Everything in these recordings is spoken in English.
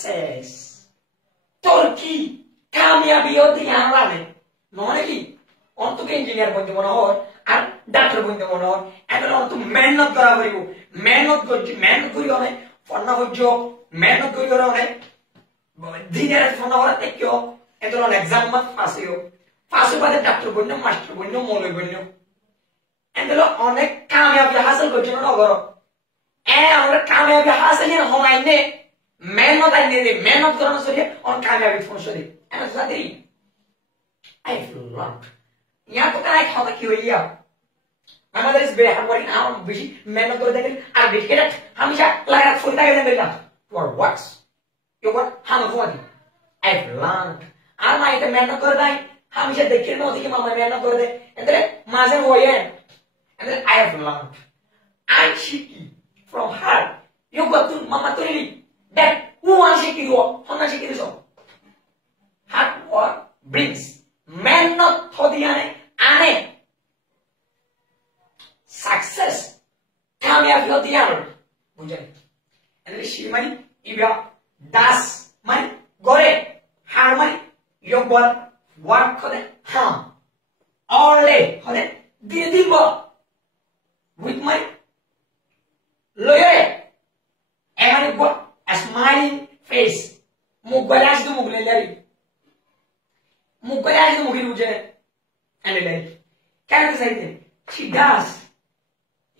Success তোর কি কামিয়াবিও ধ্যান রাখে নয় কি অন্তকে ইঞ্জিনিয়ার বলতে মনে হয় আর ডাক্তার বলতে মনে হয় এগুলো অন্ত মেহনত করা করিব মেহনত করছি মেহনত করি অনেক ফন্না হজ্জ মেহনত করি করে অনেক দিনের ফন্না করা দেখিও এগুলো এক্সাম মাত ফাঁসিও ফাঁসি বাদে ডাক্তার বন্য মাস্টার বন্য মৌলবী বন্য এগুলো অনেক কামিয়াবি হাসিল করছে না নগর আমরা কামিয়াবি হাসিল হমাই নে মেহনত আইনে দে মেহনত করানো সরিয়ে অনেক কামিয়াবি ফোন সরি এমন সাথে I've learned. यहाँ तो क्या खाना क्यों ही आप? हमारे इस बेहद बड़ी नाम बिशी मैंने तो देखा आप बिशी के हमेशा लगा फुलता के देंगे क्या? For what? You what? हम अफवाह दी. I've learned. आप ना इतने मैंने तो रहा है हमेशा देखने में होती कि मामा मैंने तो रहे इधर माज़े वो ये इधर I have learned. I'm shaky from her. You got to मामा तो नहीं that who wants shaky हो हम ना shaky नहीं सो. Hard work brings. मेहनत होती है आने सक्सेस कामयाबी होती है बुझे एंड शी मानी इबा दास मानी गोरे हार मानी योगवर वर्क होते हाँ all day होते दिन दिन बो with my lawyer एमानी बो a smiling face मुगलाश तो मुगले लरी मुकयाज तो मुगिल उजे एंड लाइक क्या कहते हैं she does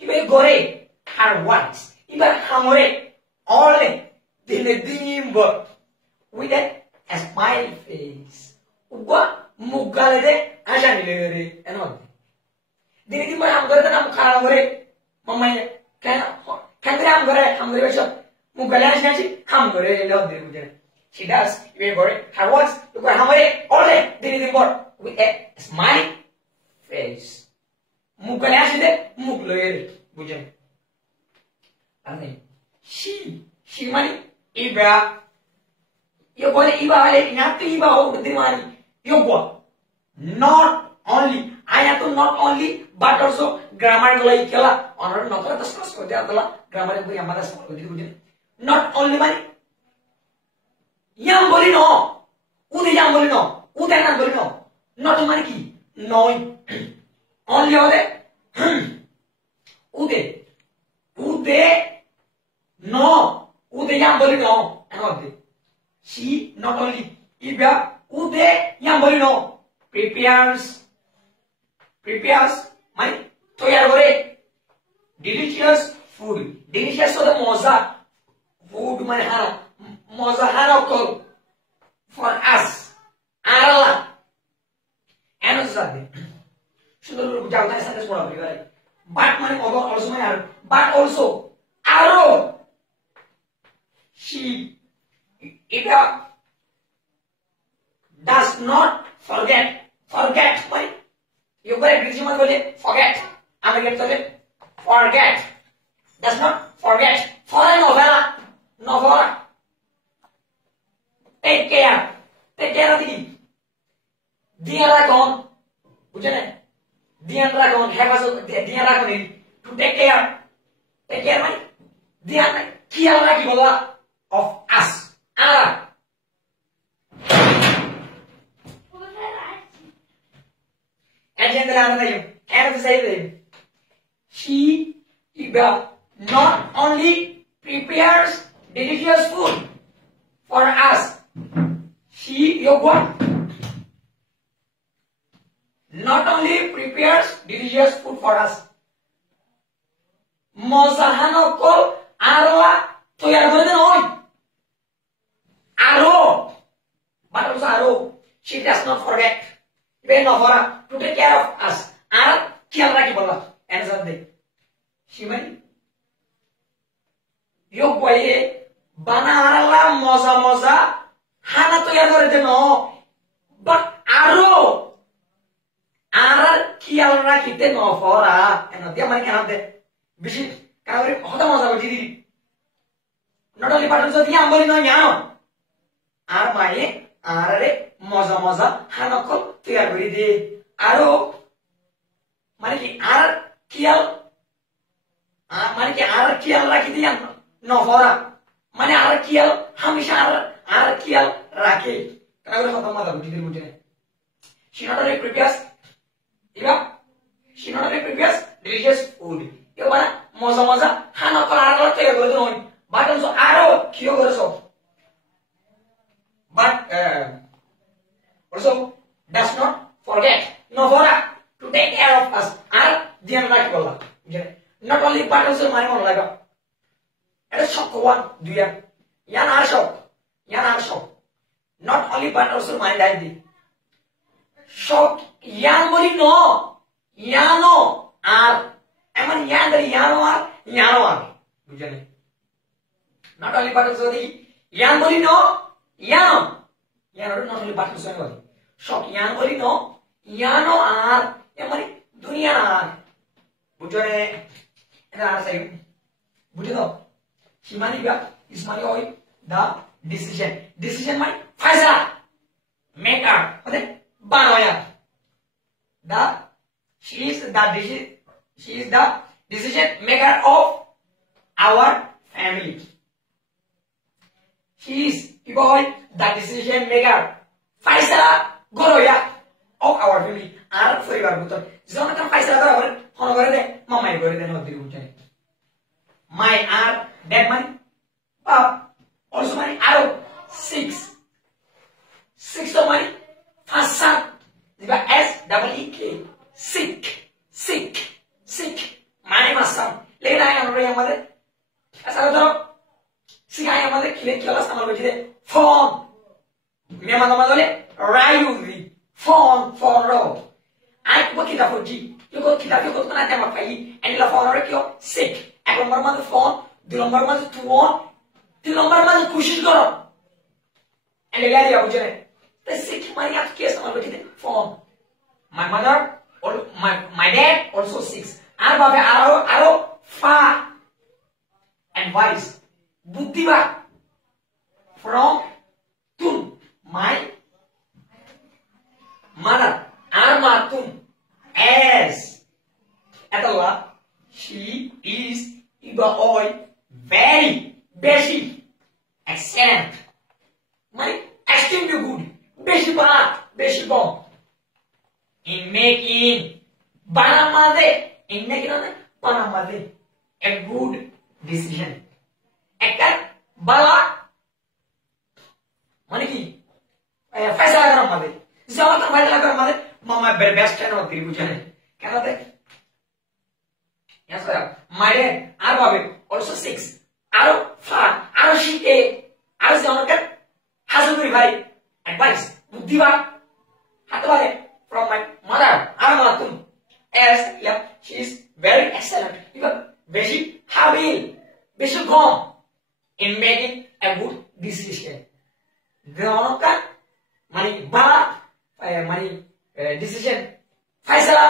इबे Gore her works इबे हमरे all दिन दिन बो with a smile face उगवा Mughal e दे आजा मिले रे एनो दिन दिन बो हम करते ना मुखारा गोरे मम्मा क्या क्या हम गोरे बच्चों मुगले आजा ची हम गोरे लो दे मुझे She does even worry her works look at how all day दिन more with a smiling face मुकले आशे दे मुक लोये बुझे अरे she मानी इबा यो बोले इबा वाले यहाँ तो इबा हो दिमानी यो बो not only आया तो not only but also grammar को लाई क्या ला और नौकरा तो स्ट्रेस को दिया तो ला grammar को यहाँ मारा स्ट्रेस को दिया बुझे not only मानी yang boleh no, udah yang boleh no, udah yang boleh no, not mana ki, no, only ada, udah, no, udah yang boleh no, apa she not only, iba, udah yang boleh no, prepares, mana, toyar boleh, delicious food so the moza, food mana hara. Mozahano for us. Arala. And also that. Should look down as a small river. But money over also my arrow. But also arrow. She does not forget. Forget money. You better greet him forget. I'm going to get forget. Does not forget. For a novella. Take care of the dear Rakon, Ujane, dear Rakon, have us dear Rakon to take care, my dear Kiala of us. And then the can of say she not only prepares delicious food for us. She not only prepares delicious food for us. Mozahano kol arwa toyar kore den hoy. Aro, but also aro. She does not forget. When Nahora to take care of us. Ar kiyal raki bola. Answer de. She mani. Yo boye bana arala moza. Hana to yar kore no, but aro, kiyal rakite no fora, and dia mani kana de, bishi kana kore hoda moza boti di. Not only pattern so dia amboli no yano, ar mai arare moza hana ko to yar kore di. Aro, mani ki kiyal rakite yan no fora, মানে আর কিয়াল হামেশা আর কিয়াল রাখে কেন করে খতম মাথা বুঝিতে বুঝে she not only prepares Iba she not only prepares delicious food এবার মজা মজা খানা করার আগে তৈরি করে দিন বাট অলসো আরো কিও করে সব but also does not forget novora to take care of us আর ধ্যান রাখি বলা not only but also মানে মনে লাগা এটা শক ওয়ান দুইয়া ইয়ান আর শক not only but also মানে দাই দি শক ইয়ান বলি ন ইয়ানো আর এমন ইয়ান ধরে ইয়ানো আর বুঝলেন not only but also দি ইয়ান বলি ন ইয়ানো not only but also বলি শক ইয়ান বলি ন ইয়ানো আর এমন দুনিয়া আর বুঝলে এটা আর সাই বুঝে দাও Shimani Gap is money oil, the decision money, Faisal, maker, Banoya. She is the decision maker of our family. She is the decision maker, Faisal Goroya of our family. Our flavor butter. Jonathan Faisal Goroya, Honore, Mamma Goroya, not the root. My are that money also money out 6 of money first son SEEK sick money masam लेकिन आया हम लोग हमारे ऐसा तो सिखाया हमारे किले किला सामान बचे phone मैं मतलब रायुवी phone रो आई को किताब होती यो को किताब को तो ना tema पाई एंड ला phone रो क्यों sick एक नंबर में phone दो नंबर में phone तीन नंबर में कोशिश करो एंड ले लिया बुझे तो sick मारी आप केस सामान बचे phone my mother or my dad also 6 are बाबे आरो far and wise बुद्धिवा from tun my mother arma tun as atalla she is iba oi very beshi excellent my extremely good beshi bana beshi bom in making banamade in making banamade a good decision একটা বালা মানে কি ফয়সালা করার মধ্যে যেমন ফয়সালা করার মধ্যে মামা বেস্ট ফ্রেন্ড হতে বুঝেন কেন তে yes sir my dad আর বাবে also 6 আরো ফার আরো শিখে আরো যেমন হাসুরি ভাই অ্যাডভাইস বুদ্ধিবা হাতে বলে from my mother R মাতুম as yeah she is very excellent because বেশি হাবিল বেশি কম in making a good decision দেওয়াটা মানে বালা মানে ডিসিশন ফয়সালা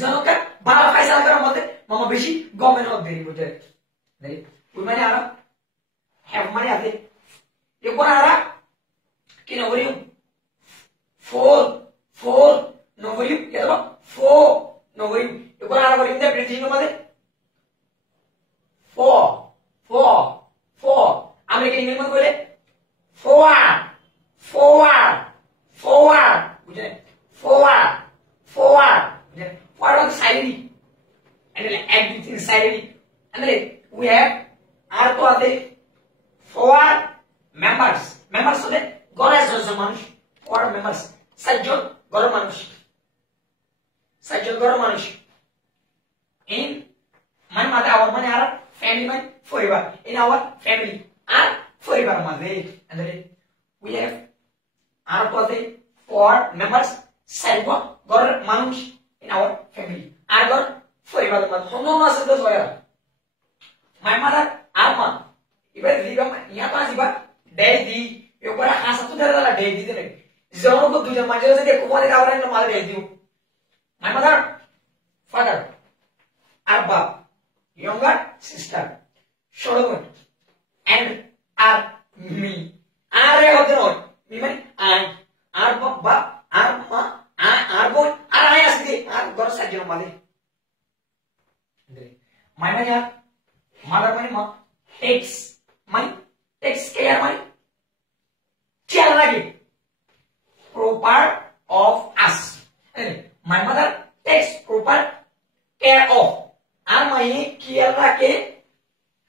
জনকা বালা ফয়সালা করার মধ্যে মামা বেশি গভর্নমেন্ট হতে দেরি বুঝে দেরি ওই মানে আর হ্যাভ মানে আছে এরপর আর কি না বলি 4 no বলি এরপর 4 no বলি এরপর আর বলি ইন দ্য ব্রিটিশ মধ্যে 4 American English में बोले forward बुझे forward बुझे forward on the side and then everything side and then we have আর তো আছে forward members হলে গড়ের জন্য মানুষ forward members সাতজন গড় মানুষ in মানে মাঝে আমার মানে আর family মানে পরিবার in our family আর পরিবার মাঝে and then we have আর পথে four members সাতজন গড় মানুষ in our family আর গড় পরিবার মাঝে অন্য আছে তো জয়া my mother আর মা এবার দিবা ইয়া তো আসিবা ডে দি এবার হাসা তো দাদা ডে দিতে নেই যখন কো দুজন মাঝে যদি কোমারে কাবরে না মাল ডে দিও my mother father আর বাপ younger sister Solomon and are me are হতে নয় me মানে I আর বাবা আর মা আর বোন আর আয় আসবে আর ঘর সাজিয়ে মানে my মানে mother মানে মা takes মানে care মানে খেয়াল রাখে proper of us my mother takes proper care of আর মানে খেয়াল রাখে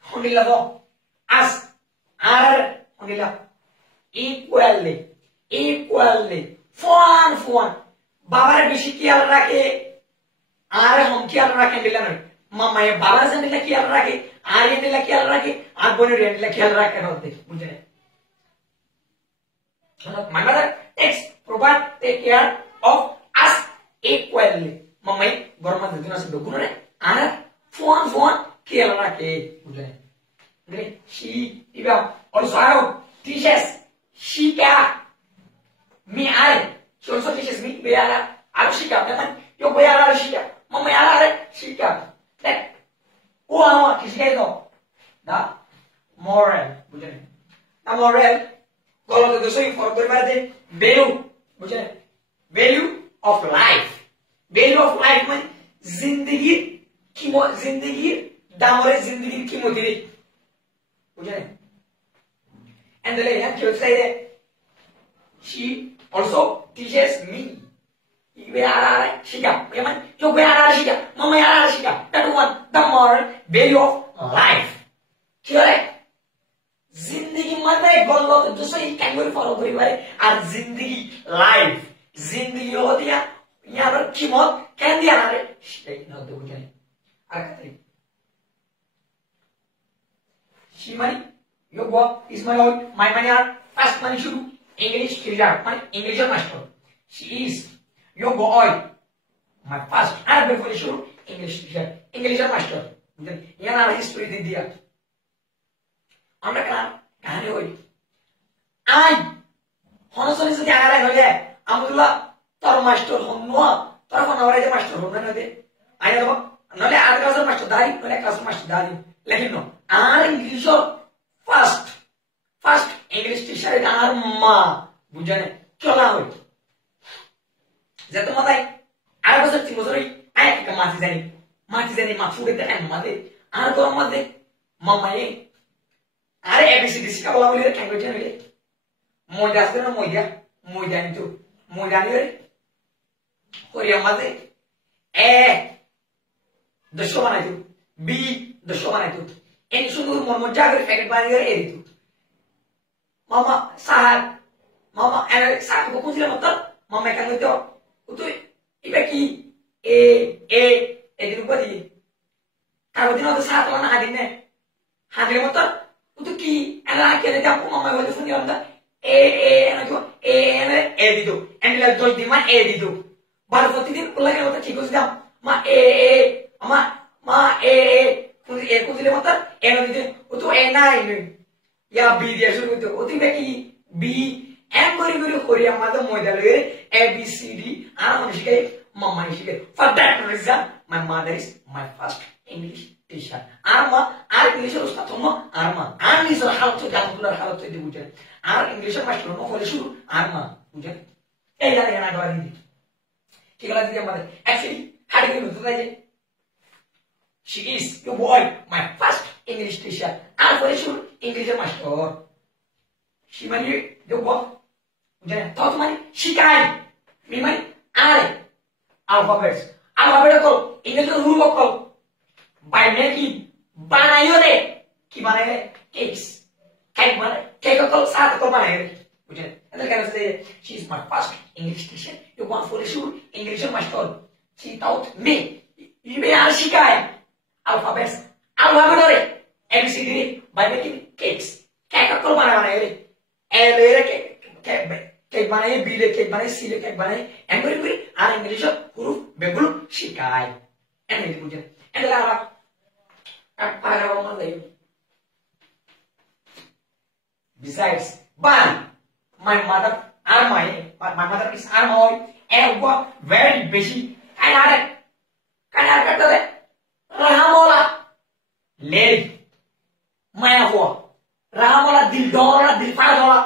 হনিলা তো us আর হনিলা equally ফোন বাবার বেশি খেয়াল রাখে আর हम খেয়াল রাখেন দিলা না মামা এ বাবা জানিলা খেয়াল রাখে আর এ দিলা খেয়াল রাখে আর বোনের দিলা খেয়াল রাখে না হতে বুঝলেন my mother takes proper take care of us equally মামা বর্মা দিনা সে দুগুন রে আর ফোন খেয়াল রাখে বুঝলেন মানে she even also teaches Shika me I she also teaches me Beara Arshika teman yo Beara Arshika mama Ara Shika that uama Shika itu da moral bukan na moral kalau tu dosa yang for berarti value bukan value of life man zindagi damore zindagi kimo diri bukan and the lady she will say that she also teaches me that one the moral value of life correct जिंदगी मतलब गल्लो जसो ही कैंगरी follow करी भाई और जिंदगी life जिंदगी होती है यहाँ पर कीमत क्या दिया ना रे एक ना दो बुझाने आगे she money your work is my own my money are fast money शुरू English teacher my English master she is your boy my first and before शुरू English teacher English master यहाँ ना history दे दिया আমরা কাহিনী হই আই হনসনি যদি আগারে হইলে আমুল্লাহ তোর মাস্টার হন্ন তোর কোন ওরে যে মাস্টার হন্ন না দে আই যাব নলে আর ক্লাসের মাস্টার দাই নলে ক্লাসের মাস্টার দাই লেকিন নো আর ইংলিশ ফার্স্ট ইংলিশ টিচার আর মা বুঝানে চলা হই যে তোমাদের আর বছর 3 বছরই আই একটা মাটি জানি মা ফুড়ে দেয় আমাদের আর তোর আমাদের মামায়ে আরে এবিসিডি শিখা বলা বলি কেন কইছেন রে ময়দা আছে না ময়দা নিতো ময়দা নিয়ে করিয়া মাঝে এ দশ বানাইতো বি দশ বানাইতো এন শুধু মজা করে প্যাকেট বানিয়ে এ দিত মামা এনে সাহাব কো বুঝলে মত মামা কেন দিত তুই ইবা কি এ দিন উপরে কারো দিন তো সাত বানা হাদিনে মত itu ki ana kene ta ko mama wala funi onda ana ko e dido en la doi di ma e dido bar foti din pulla ke mata ঠিক আছে ma ma তুমি e ko dile mata e no dide o to e nai ya b dia shuru to o ti be ki b em gori kori amada moida le a b c d ana manishike mama nishike for that reason my mother is my first English teacher arma আর ইংলিশের উস্তাদ হলো আরমা আর নিজের হালত জানতুলার হালত দি বুঝেন আর ইংলিশের master হলো বলে শুরু আরমা বুঝেন এই জায়গা না ধরে দিই ঠিক আছে দিদি আমাদের অ্যাকচুয়ালি হাড়ি গেল তো তাই যে she is your boy my first English teacher আর বলে শুরু ইংলিশের মাস্টার she মানে your boy বুঝেন তো মানে শিখাই মি মানে আরে alphabets কল ইংলিশের রুল কল by making बनायो रे की बनाए रे केक्स केक बनाए केक को साथ को बनाए रे बुझे अंदर कहना से she is my first English teacher you want for sure English master she taught me you may are शिखाए alphabets रे ABCD by making cakes cake को बनाए रे ए रे केक बनाए बी ले केक बनाए सी ले केक बनाए एंग्री আর इंग्लिश হুরুফ বেগুলো শিখায় এনে বুঝে and besides but my mother is Armoy and work very busy and करते थे रहामोला ले माया हुआ रहामोला दिल फाड़ा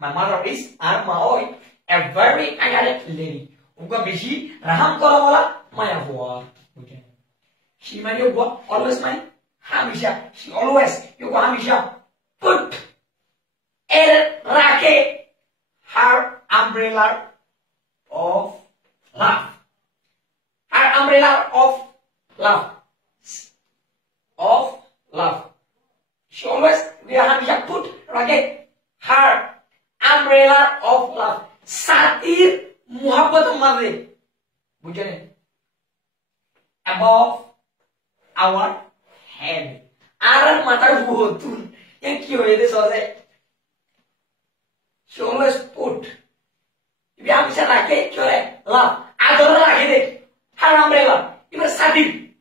my mother is Armoy a very athletic lady उनका busy रहम करो वाला माया हुआ she man you always man hamisha she always you hamisha put umbrella of love. Her umbrella of love. Of love. She always, we have put again her umbrella of love. Satir muhabbat madre. Bujane. Above our head. Aran matar buhotun. Yang kyo ede soze. She always put. If you bisa rake kyo re love. Ador rake de. Her umbrella. Ibar satir.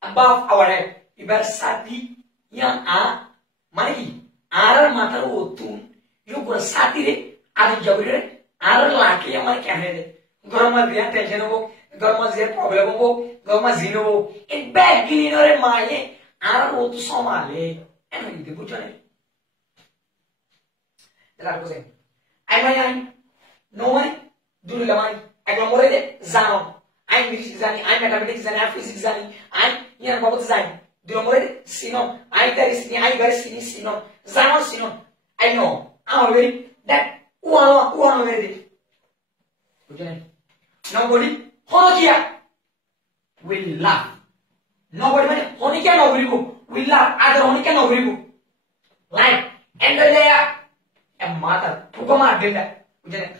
Above our head. Ibar satir. Yang mana ki? Aran matar buhotun. Yo gura satir re. Adi jabri re. Aran lake yang mana kya hai de. Gora ma dia tension ho. Gora ma zir problem ho. Gora ma zino ho. In bad gilino re maaye. Aran ho tu somale. Eno ide bujane. Telar ko sen. Ay mayan. No mai. Dulu lamai. Ay gomore de zano. Ay English zani. Ay mathematics zani. Ay physics zani. Ay yan babot zani. Dulu more de sino. Ay dari sini. Ay gari sini sino. Zano sino. I know. I'm very that uano very. Bujane. Nobody. Hono kia. Will laugh. Nobody mane honi kya nobody ko. Will laugh. Other honi kya nobody ko. Like and there a mother. Pukama dinda. Bujane.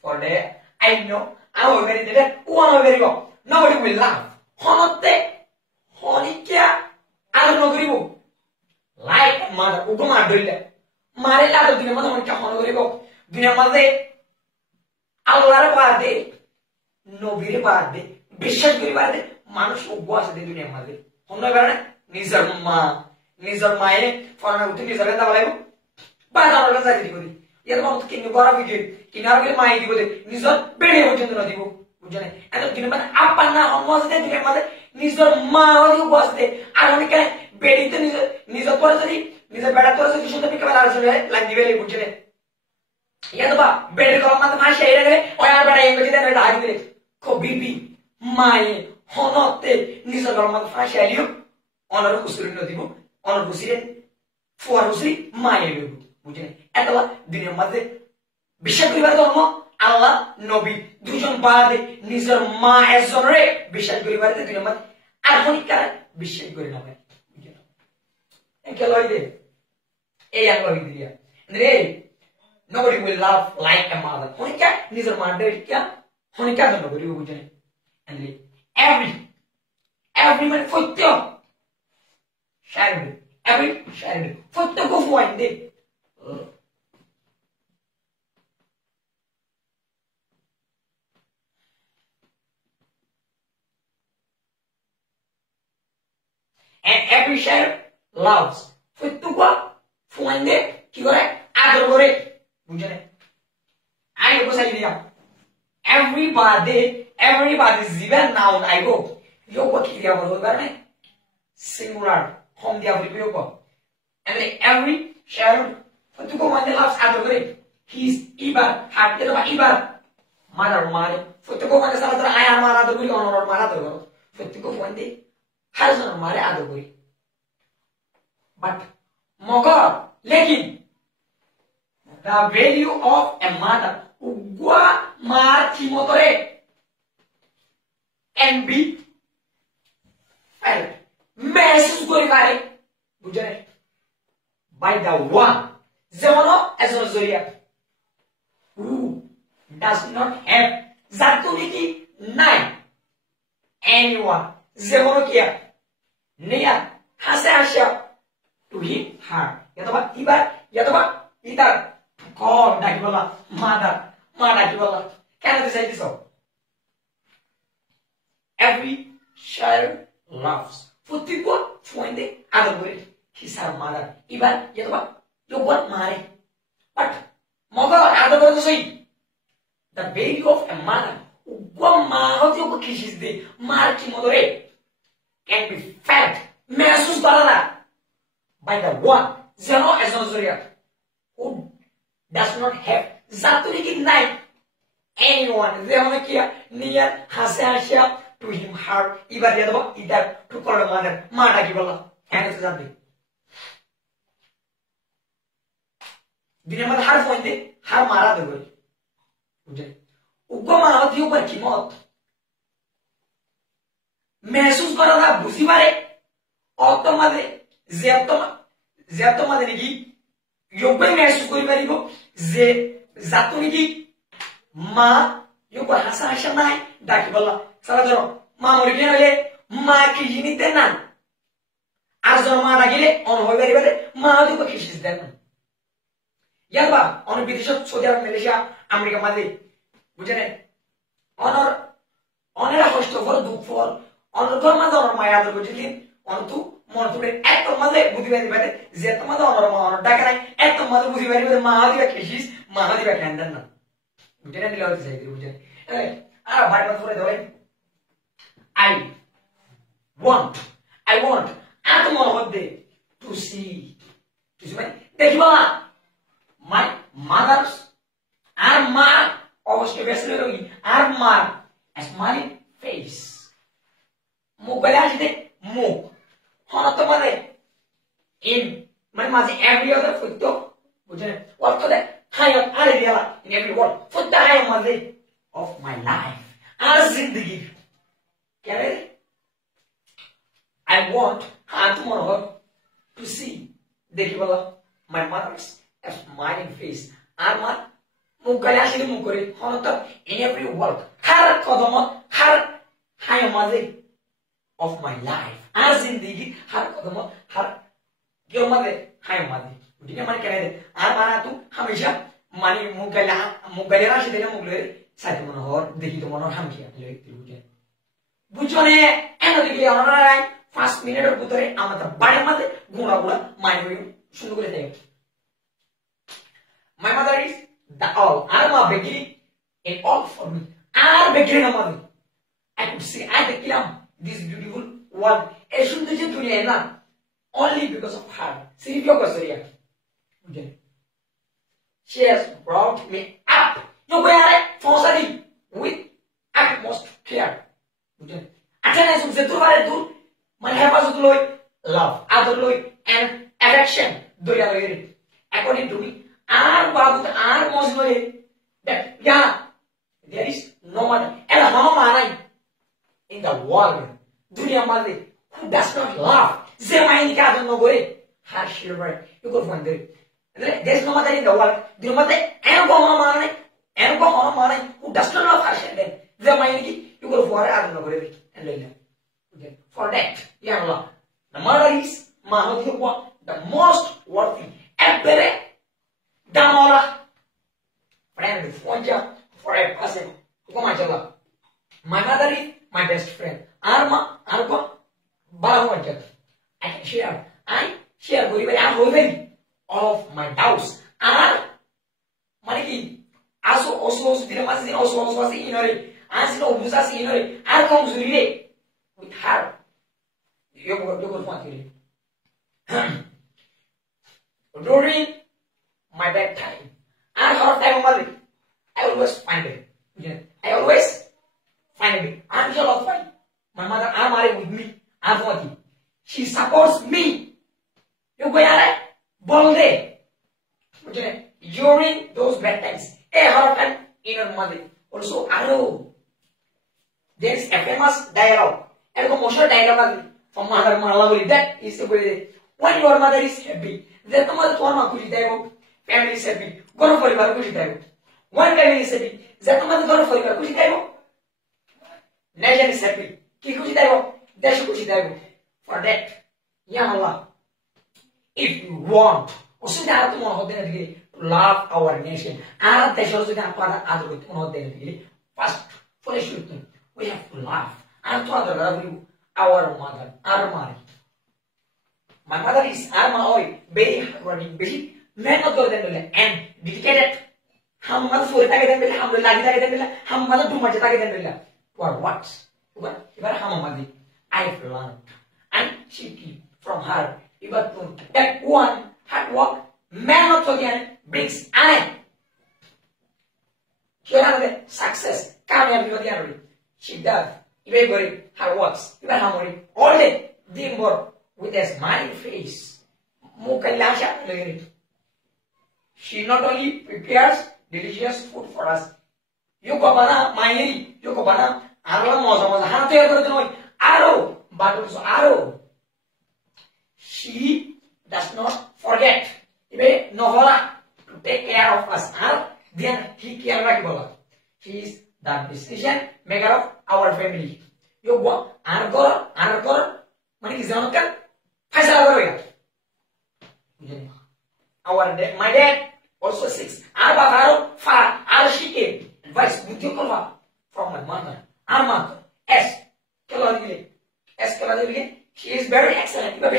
For there I know. I'm very that uano very go. Nobody will laugh. Hono te honi kya. Other nobody ko. Like a mother. Pukama dinda. Mare la to dunia mane kya hono very go. Dunia mane Allah বাদে নবীর বাদে বিশ্বাস করি বাদে মানুষ উপবাস আছে দুনিয়ার মধ্যে অন্য কারণে নিজের মায়ে ফরানা উঠে নিজের কথা বলাইব বাজার কথা চাকরি করি এর মত কিনে বড় ভিডিও কিনার গেলে মায়ে দিব দে নিজের বেড়ে পর্যন্ত না দিব বুঝছেন এত দুনিয়ার মধ্যে আপন না অমজ দে দুনিয়ার মধ্যে নিজের মা হলি উপবাস দে আর অনেক বেড়িতে নিজের পরে যদি নিজের বেড়া তোর যদি সুন্দর বিকে বেলা আসলে লাগ দিবে বুঝছেন ya to ba bed ko ma ma share re oya bada en bejide na daagi dire ko bibi mai honote niso ko ma fa share yo onor usuri no dibo onor usire fuar usuri mai lo bujine etala dunia madde bishak koribar ধর্ম আল্লাহ নবী দুজন বাদে নিজের মা একজন রে বিশ্বাস করিবার দুনিয়া মধ্যে আর হনিকার বিশ্বাস করি না ভাই বুঝছেন একে লইদে এই আল্লাহ দিয়া রে Nobody will laugh like a mother. Honika nizar mother kya? Honika don't know. You bujane. And every man footyo. Sharing. Every sharing. Footyo go for one day. And every share loves. Footyo go for one day. Kigore ador gore. বুঝছেন I go সাই দিয়া everybody Jibon now I go ইয়ো কো কি দিয়া বলবো কারণে singular home দিয়া বলি ইয়ো কো and every shadow তো কো মানে লাভস আদর করে হিজ ইবার হাত কে বা ইবার মারার মারে তো কো মানে সারা আই আমার আদর করি অনর মারা আদর করো তো কো মানে হাজার মারে আদর করি বাট মগর লেকিন the value of a mother ugwa mar kimotore can be felt message kori pare bujane by the one zemono as a zoria who does not have zatuliki nine anyone zemono kia near hase asha to him her yatoba itar God, Dakiwala, mother, Dakiwala. Can I say this? Every child loves. Futiko, Fuende, other way. He's her mother. Even, you want Mare. But, Moga, other way to say, the value of a mother, Guama, how do you kisses the Marki Modore, can be felt, Mesus Barada, by the one, Zeno as Nozoria, who does not have Zatuliki night anyone Zemonakia near Hasasha to him her either either to call a mother Mada Kivala and it's something. Dinamad har point her Mara the way. बुझे उगो मावती ऊपर कीमत महसूस करा था बुझी पारे অত মাঝে যে এত মাঝে নাকি योग्य महसूस করি পারিব যে জাতো নাকি মা योग्य হাসা হাসা নাই ডাকি বললা সারা ধরো মা মরে গেলে হলে মা কি জিনিস দেন না আর জন মা ডাকিলে অন হয়ে পারিবে মা দিব কি শিস দেন না ইয়াবা অন বিদেশ সৌদি আরব মালয়েশিয়া আমেরিকা মাঝে বুঝেন অনর অনেরা কষ্ট ফর দুঃখ ফর অনর মাঝে অনর মায়া আদর বুঝিলেন অন্তু মন তুলে এত মাঝে বুঝি পারিবে যে এত মাঝে অনর মা অনর ডাকা নাই এত মাঝে বুঝি পারিবে মা দিবা কি শিস মা দিবা কেন দেন না বুঝেন দিলে হতে চাই বুঝেন আর বাইরে পড়ে ধরেন I want আত্মা মধ্যে to see মানে দেখিবা my mother's আর মা অবশ্যই বেসলে রই আর মা smiling face মুখ বলে আসে মুখ হন তো মানে in মানে মাঝে every other ফুট বুঝেন অর্থ দেয় হাই আরে দিলা in every word ফুট হাই মাঝে of my life আর জিন্দেগি কেন I want tomorrow to see দেখিবলা my mother's smiling face আর মা মুখ গলে আসলে মুখ করে হনত in every word har কদম har হাই মাঝে of my life আর জিন্দেগি har কদম har কেউ মাঝে হাই মাঝে বুঝিনা মানে কেন আর মানা তু हमेशा মানে মুখ গলে আসলে মুখ লয়ে সাথে মনে হর দেখি তো মনে হামকি লয়ে বুঝে বুঝনে এনে দেখি অনরাই 5 মিনিটের ভিতরে আমাদের বাড়ির মধ্যে গুণাগুলা মাইন্ড শুরু করে দেয় My mother is the all. I'm a beginning in all for me. I'm beginning a mother. I could see I became this beautiful world. I shouldn't just do it only because of her. See if you're going to she has brought me up. You go ahead, forcefully with utmost care. Attendance of the two my helpers of love, other and affection. According to me, our Babu, our Mosmore, that yeah, there is no one else in the world, Dunia Mother, who does not love. Zemaini Kazan no way. Harsh, you're right. You go find it. There's no mother in the world. The mother and Mama, who does not love Harsh and then Zemaini, you go for it. I don't know where it and for that, yeah, Allah. The mother is Mahathirwa, the most worthy. Ebbere Damola. Friend with Fonja for a person. My mother is my best friend. Arma, Balawanja. I can share with all of my doubts. Maniki, also, Diramasi, also, inori, as no Busasi, inori, I comes relay with her. You go want to during my bad time and hard time mother, I always find it. I always find it. I'm sure of fine. My mother, I'm married with me. I'm working. She supports me. You go ahead, bolde. During those bad times, a hard time in her mother. Also, I know there's a famous dialogue. And the most dialogue from Mother Malawali, that is the way when your mother is happy, then the mother family is happy, go for your one family is happy, that the mother go for your nation is happy, for that, Yamala, if you want, also that to love our nation, and they should also get other with one of them. First, for a shooting, we have to love and to other love you. Our mother, Armari. My mother is Arma Oi, very hardworking, very man of God and dedicated. Hamal for Tagadamilla, Hamal too much Tagadamilla. For what? Hamamadi. I have learned. And she keep from her. That one hard work, man of God brings an success. She does. Her works, all day, Dimbor with a smiling face. She not only prepares delicious food for us, Yo ko bana mairi, yo ko bana arla moza hana tayar kore noi. Aro, bato so aro. She does not forget. Ibe nohora to take care of us. Then he care raki bola. He is the decision maker of our family. Yo go ar mane ki jano kan faisala karo ya. My dad also 6. Our father, our shike advice buddhi kolwa from my mother. Our mother S. She is very excellent. You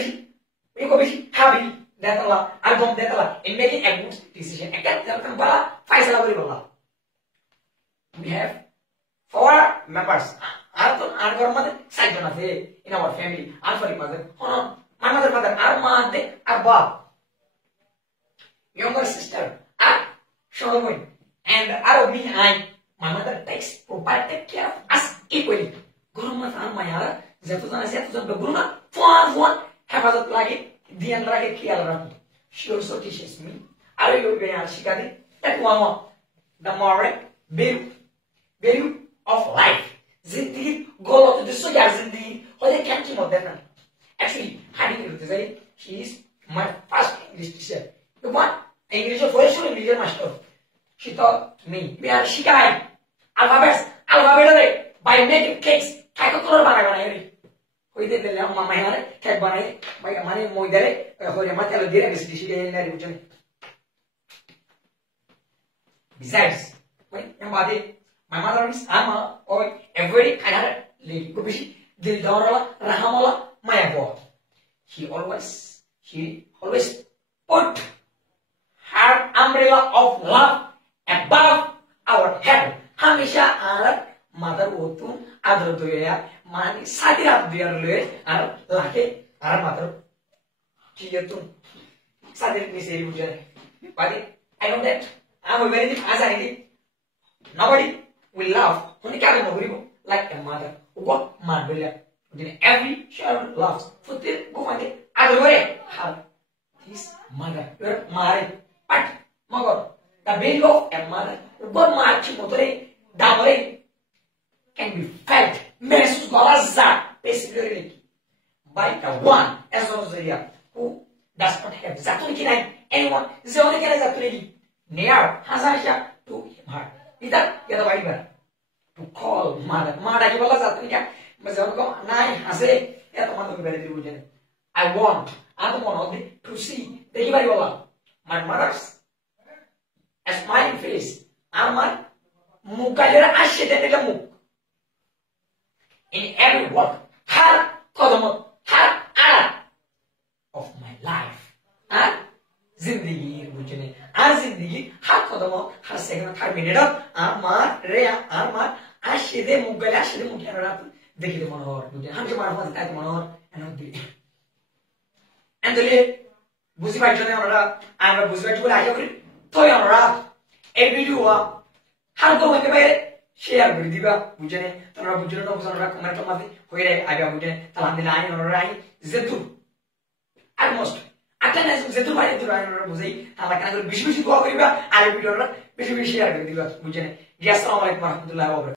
be happy that Allah, album that Allah in making a good decision. We have 4 members. Our mother side in our family. Our mother, my mother, our mother, our Bob. Younger sister, Solomon, and out of me, my mother takes take care of us equally. Guruma and Mayara, Zetuzan, the Guruma, one, have other like the Andrake Kiala. She also teaches me. Are you going to Shikadi? That one more. The moral value of life. Zindi, go to the Soya Zindi, or they can't keep of them. Actually, having to say, she is my first English teacher. The one English of voice English master. She taught me. We are Shikai. Alphabet by making cakes. Kakakura Banagana. We did the Mamma Cake Banay, by a money moidere, or a material direct in the region. Besides, my mother is Ama or a very kind of lady. Kubishi, the Dora, Rahamala, my boy. She always put her umbrella of love above our head. Hamisha our mother wotu adar doya mani sadira biarle ar lake our mother kiyatun sadir miseri bujane. But I know that I'm a very anxiety. Nobody will love like a mother. What mother? Every child loves. Futir go find it. Adore her. His mother. Your married. But Magor, the value of a mother, what march motore, damore can be felt. Mesus golaza, basically by the one as of the year who does not have Zatunikin anyone, Zonikan Zatuni, near Hazasha to her. Is that the Bible? To call mother. Mother, you will Zatunika, Mazonko, Nai, Hase, Yataman. I want, to see the Ibariola. My mother's a smiling face. Amar Mukajara Ashideka Muk. In every work, her Kodomo, her Arab of my life. Zindigi, Bujane, Azindigi, her Kodomo, her second, her minute of Amar, Rea, Amar, Ashide Mugala, Ashide Mukanara, the Gimonor, Hamjaman, that monor, and not the. And the late Buzibai Jonara, and a Buzibai to Ayakri, Toyara, every do how go in the way, share with Diva, Bujane, Tara Bujano, Comatomati, where I got Bujane, Talandine or Rai, Zetu. Almost. Attendance Zetu by the Ryan Buzi, and like another Bishu go over, I will be share with Diva, Bujane. Yes, all like Mahmudullah over.